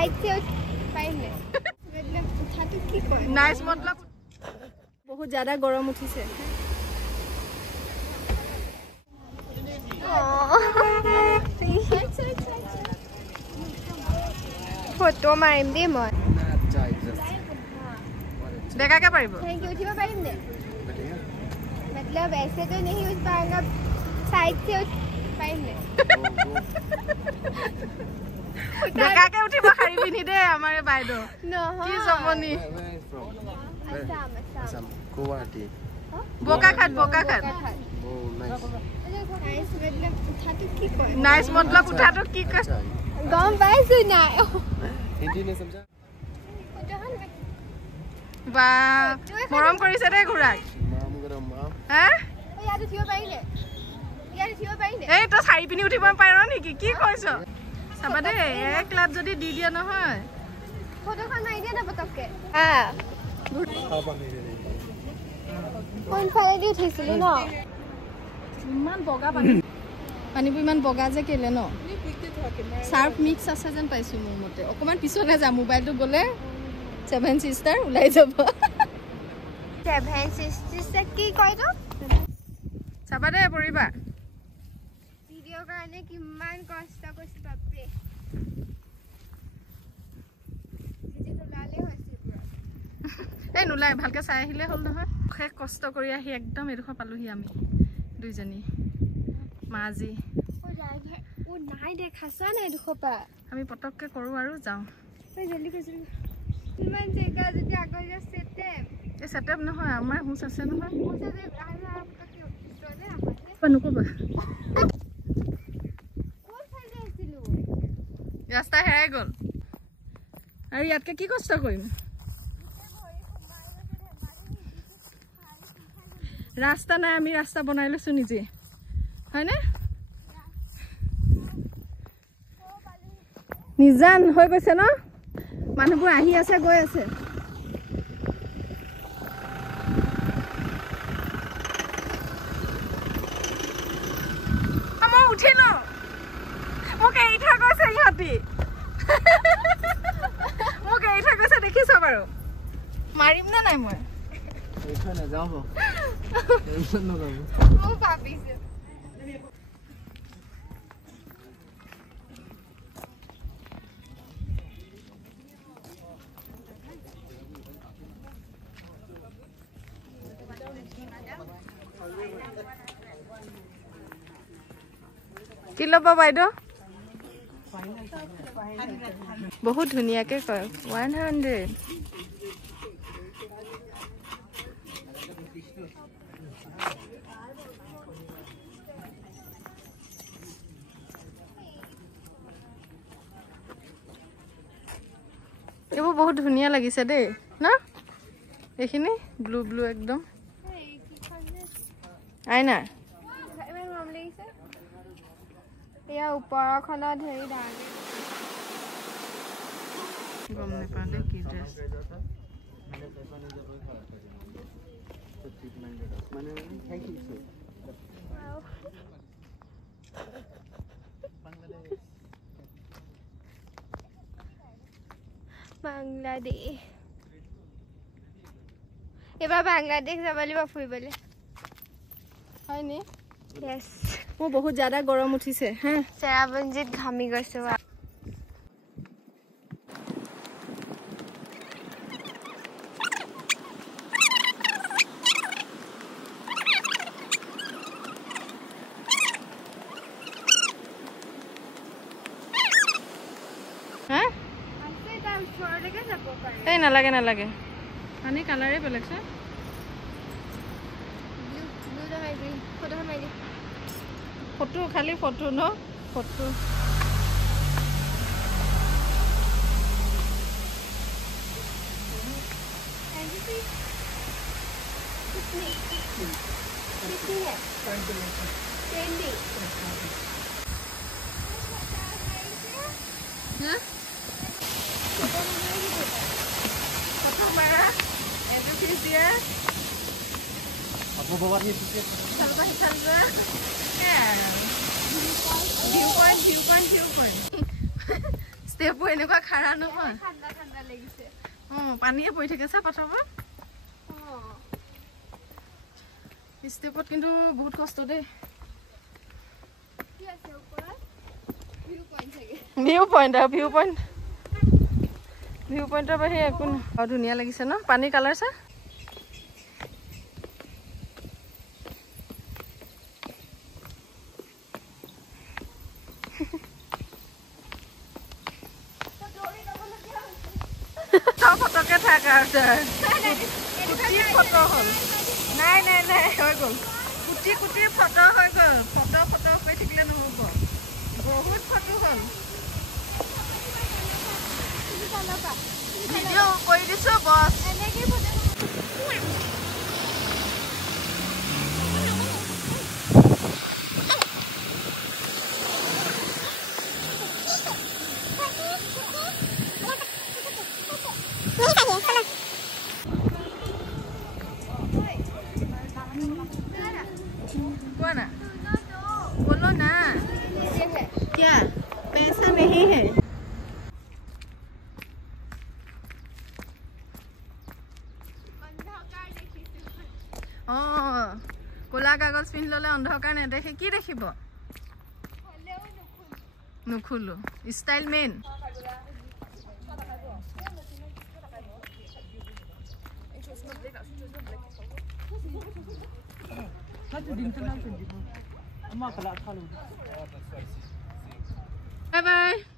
Side से पाइले मतलब उठा तो की कोई नाइस मतलब बहुत ज्यादा गरम उठिसे फोटो मारिम दे মই देखा क्या पारिबो थैंक यू उठिबा पारिम दे मतलब ऐसे तो नहीं उठ पाएगा साइड से उठ पारिम दे देखा के उठिबा खारिबि नि दे हमारे बाइदो no की जमनी असम Guwahati. बोका खात Oh, nice. मतलब उठा तो की कोई नाइस मतलब उठा तो की कर गम पाइसु ना Hindi ne samjha? बा मरम करिसे दे घुराक Mom gonna mom. हैं याद उठिबा पाइले ए तो साई पिनि उठिबा पारो नेकी की কৈছো साबा दे एक लाख जदी দি দিয়া নহয় फोटोখন মাৰি দিয়া না পতককে কোন ফালে দি উঠিছিলি ন ইমান বগা পানী পানীবো ইমান বগা যে কেলে ন সার্ফ মিক্স আছে যেন পাইছো মোৰ মতে অকমান পিছনে যা মোবাইলটো গলে 7 সিস্টাৰ উলাই যাব 7 সিস্টাৰ কি কয় তো সাবা দে পৰিবা ভিডিও কাৰণে কিমান কষ্ট কৰিছ বাপৰে জিজি লালে হৈছে পুৰা এই নুলাই ভালকে চাই আহিলে হল নহয় শেষ কষ্ট কৰি আহি একদম এডোখৰ পালোহি আমি দুইজনী মাজি ও নাই দেখাছা নাই দুখপা আমি পটককে কৰো আৰু যাও এই জলদি কৰিছ কিমান জেগা যদি আগৰ যে সেটআপ এই সেটআপ নহয় আমাৰ হুছ আছে নহয় পইচা দে আহা পটককে উঠলে আহা পনুকবা কোন ফালে আছিলো ৰাস্তা হেৰাই গল আৰু ইয়াতকে কি কষ্ট কৰিম रास्ता ना आमी रास्ता बनाई लसु निजे है ना निजान হৈ গৈছে না মানুহবোৰ আহি আছে গৈ আছে আমো উঠিলো মোকে ইঠা গৈছে ইহাতি মোকে ইঠা গৈছে দেখিছ বাৰু মাৰিম না নাই মই Ekha na jao bo. Tension no labo. মো ভাবিছে কি লব বাইদো বহুত ধুনিয়াকে কয় 100 এবোৰ বহুত ধুনিয়া লাগিছে দে না এখিনি ব্লু ব্লু একদম আইনা ইমান মৰম লাগিছে এয়া ওপৰখনত ধৰি ডাঙৰ গম নেপালে কি dress Mane thank you sir. Bangladesh এবাৰ বাংলাদেশ যাব লাগিব ফুৰিবলৈ হয় নি यस মোৰ বহুত ज्यादा গৰম উঠিছে হা চেৰাপুঞ্জীত ঘামি গৈছো হা আছে তাৰ ওচৰলৈকে যাব পাৰে এই নালাগে নালাগে পানী কালাৰে বেলেগ আছে ব্লু নহয় গ্ৰীণ ফটো মাৰি ফটো খালি ফটো ন ফটো হা ফটো মাৰা এটো ফিস দিয়া Apo bawa ni tiket. salva view point ষ্টেপো এনেকুৱা খাৰা নহয় ঠাণ্ডা ঠাণ্ডা লাগিছে পানীয়ে পৰি থাকে চা পাথৰবোৰ ষ্টেপত কিন্তু বহুত কষ্ট দেই কি আছে ওপৰত ভিউ পইণ্ট থাকে ভিউ পইণ্টৰ বাহিৰে একো নহয় ধুনীয়া লাগিছে ন পানীৰ কালাৰ চা ফটোকে থাক ফটো হ'ল নাই হৈ গ'ল কুটি ফটো হৈ গ'ল ফটো কৰি থাকিলে নহ'ব বহুত ফটো হ'ল ভিডিঅ' কৰি দিছো বছ এনেকৈ ফটো बोलो ना क्या पैसा नहीं है कोला कागज पिन लले अंधकार नेदेखे कि देखिब नुखुलो स्टाइल मेन Bye bye.